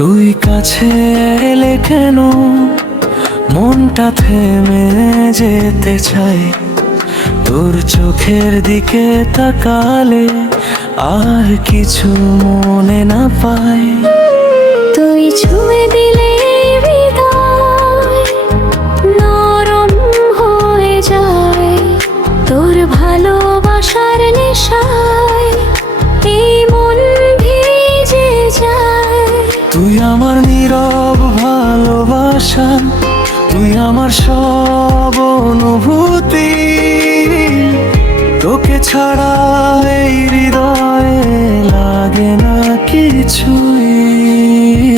তুই কাছে এলে কেন মনটা থেমে যেতে চাই, তোর চোখের দিকে তাকালে আর কিছু মনে না পাই। তুই ছুঁয়ে দিলে হৃদয় নরম হয়ে যায়, তোর ভালোবাসার নেশায় এই মন ভিজে যায়। তুই আমার নীরব ভালোবাসা, তুই আমার সব অনুভূতি, তোকে ছাড়া এই হৃদয়ে লাগে না কিছুই।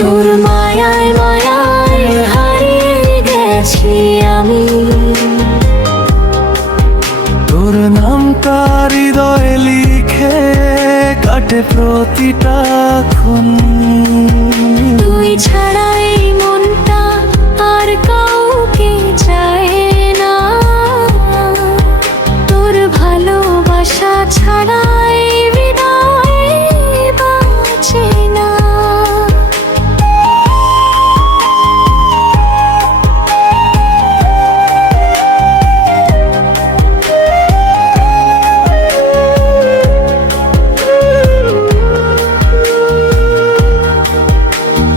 তোর মায়ায় মায়ায় হারিয়ে গেছি আমি, তোর নামটা হৃদয়ে লিখে কাটে প্রতিটা ক্ষণ। তুই ছাড়া এই মনটা আর কাউকে চায় না, তোর ভালোবাসা ছাড়া এই হৃদয় বাঁচে না।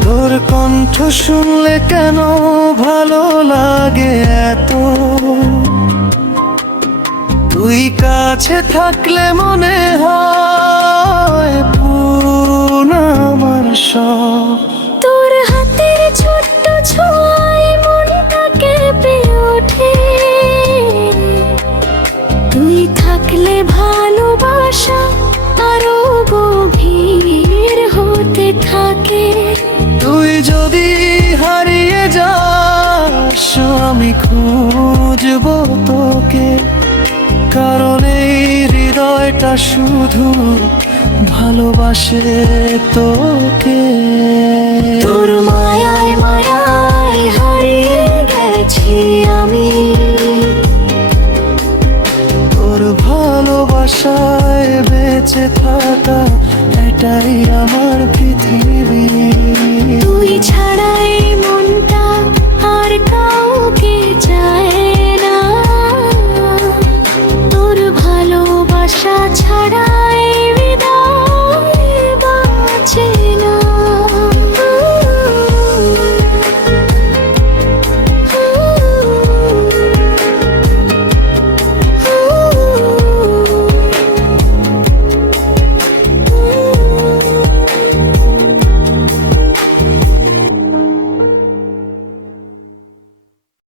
তোর কণ্ঠ শুনলে কেন ভালো লাগে এত, তুই কাছে থাকলে মনে হয় পূর্ণ আমার সব। তোর হাতের ছোট্ট ছোঁয়ায় মনটা কেঁপে ওঠে, তুই থাকলে ভালোবাসা আরো গভীর হতে থাকে। তুই যদি হারিয়ে যাস আমি খুঁজবো তোকে, কারণ এই হৃদয়টা শুধু ভালোবাসে তোকে। তোর মায়ায় মায়ায় হারিয়ে গেছি আমি, তোর ভালোবাসায় বেঁচে থাকা এটাই আমার